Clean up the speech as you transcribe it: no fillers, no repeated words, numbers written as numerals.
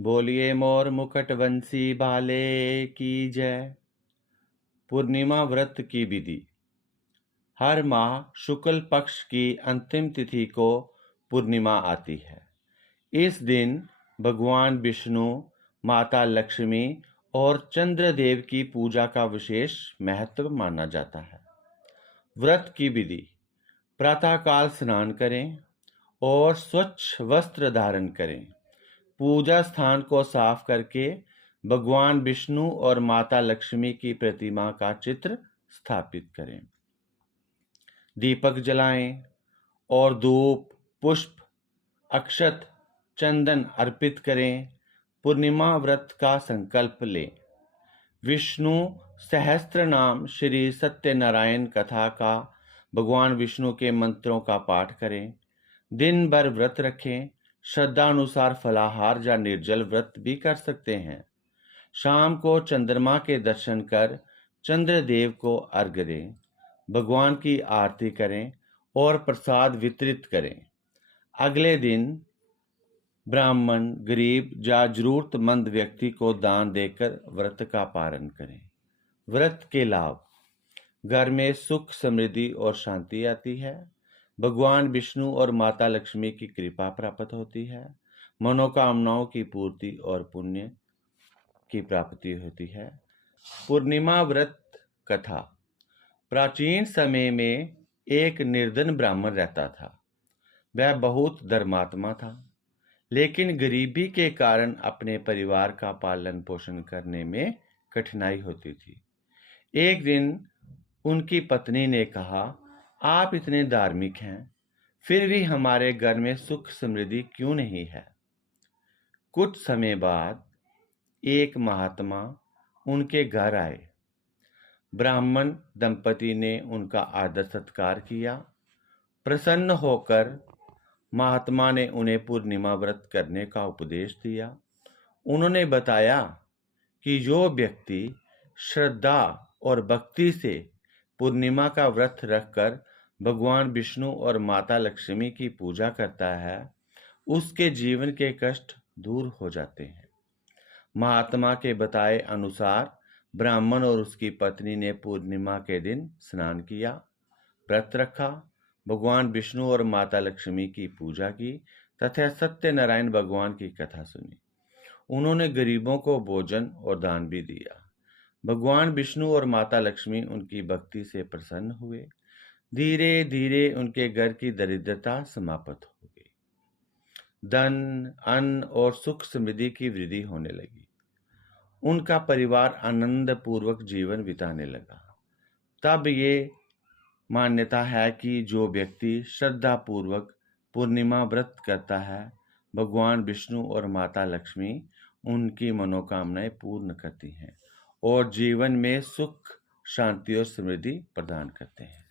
बोलिए मोर मुकुट बंसी भाले की जय। पूर्णिमा व्रत की विधि। हर माह शुक्ल पक्ष की अंतिम तिथि को पूर्णिमा आती है। इस दिन भगवान विष्णु, माता लक्ष्मी और चंद्रदेव की पूजा का विशेष महत्व माना जाता है। व्रत की विधि। प्रातःकाल स्नान करें और स्वच्छ वस्त्र धारण करें। पूजा स्थान को साफ करके भगवान विष्णु और माता लक्ष्मी की प्रतिमा का चित्र स्थापित करें। दीपक जलाएं और धूप, पुष्प, अक्षत, चंदन अर्पित करें। पूर्णिमा व्रत का संकल्प लें। विष्णु सहस्त्र नाम श्री सत्यनारायण कथा का, भगवान विष्णु के मंत्रों का पाठ करें। दिन भर व्रत रखें। श्रद्धानुसार फलाहार या निर्जल व्रत भी कर सकते हैं। शाम को चंद्रमा के दर्शन कर चंद्रदेव को अर्घ्य दें। भगवान की आरती करें और प्रसाद वितरित करें। अगले दिन ब्राह्मण, गरीब या जरूरतमंद व्यक्ति को दान देकर व्रत का पालन करें। व्रत के लाभ। घर में सुख, समृद्धि और शांति आती है। भगवान विष्णु और माता लक्ष्मी की कृपा प्राप्त होती है। मनोकामनाओं की पूर्ति और पुण्य की प्राप्ति होती है। पूर्णिमा व्रत कथा। प्राचीन समय में एक निर्धन ब्राह्मण रहता था। वह बहुत धर्मात्मा था, लेकिन गरीबी के कारण अपने परिवार का पालन पोषण करने में कठिनाई होती थी। एक दिन उनकी पत्नी ने कहा, आप इतने धार्मिक हैं, फिर भी हमारे घर में सुख समृद्धि क्यों नहीं है? कुछ समय बाद एक महात्मा उनके घर आए। ब्राह्मण दंपति ने उनका आदर सत्कार किया। प्रसन्न होकर महात्मा ने उन्हें पूर्णिमा व्रत करने का उपदेश दिया। उन्होंने बताया कि जो व्यक्ति श्रद्धा और भक्ति से पूर्णिमा का व्रत रखकर भगवान विष्णु और माता लक्ष्मी की पूजा करता है, उसके जीवन के कष्ट दूर हो जाते हैं। महात्मा के बताए अनुसार ब्राह्मण और उसकी पत्नी ने पूर्णिमा के दिन स्नान किया, व्रत रखा, भगवान विष्णु और माता लक्ष्मी की पूजा की तथा सत्यनारायण भगवान की कथा सुनी। उन्होंने गरीबों को भोजन और दान भी दिया। भगवान विष्णु और माता लक्ष्मी उनकी भक्ति से प्रसन्न हुए। धीरे धीरे उनके घर की दरिद्रता समाप्त हो गई। धन, अन्न और सुख समृद्धि की वृद्धि होने लगी। उनका परिवार आनंद पूर्वक जीवन बिताने लगा। तब ये मान्यता है कि जो व्यक्ति श्रद्धा पूर्वक पूर्णिमा व्रत करता है, भगवान विष्णु और माता लक्ष्मी उनकी मनोकामनाएं पूर्ण करती हैं और जीवन में सुख, शांति और समृद्धि प्रदान करते हैं।